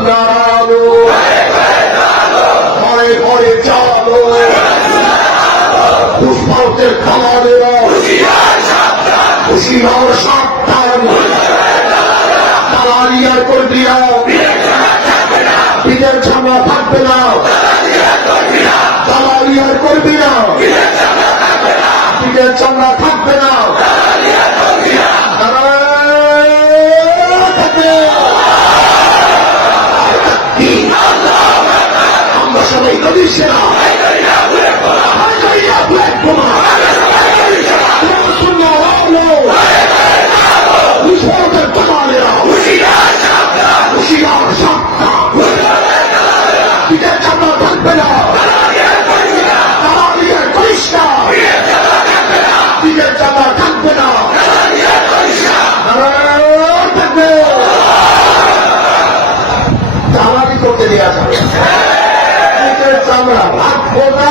নাড়ালো ভয়ে ভয়ে চালো পুষ্পাতের খামারেরা হুশিয়ার সাবধান দালালিয়ার কর্মীরা বিদের ঝামেলা থাকবে না দালালিয়ার কর্মীরা বিদের ঝামেলা থাকবে না আমরা সবাই নদীর সেনা থাকবে না থাকবে না দালালি করতে দেওয়া যাবে চামড়া ভাববো না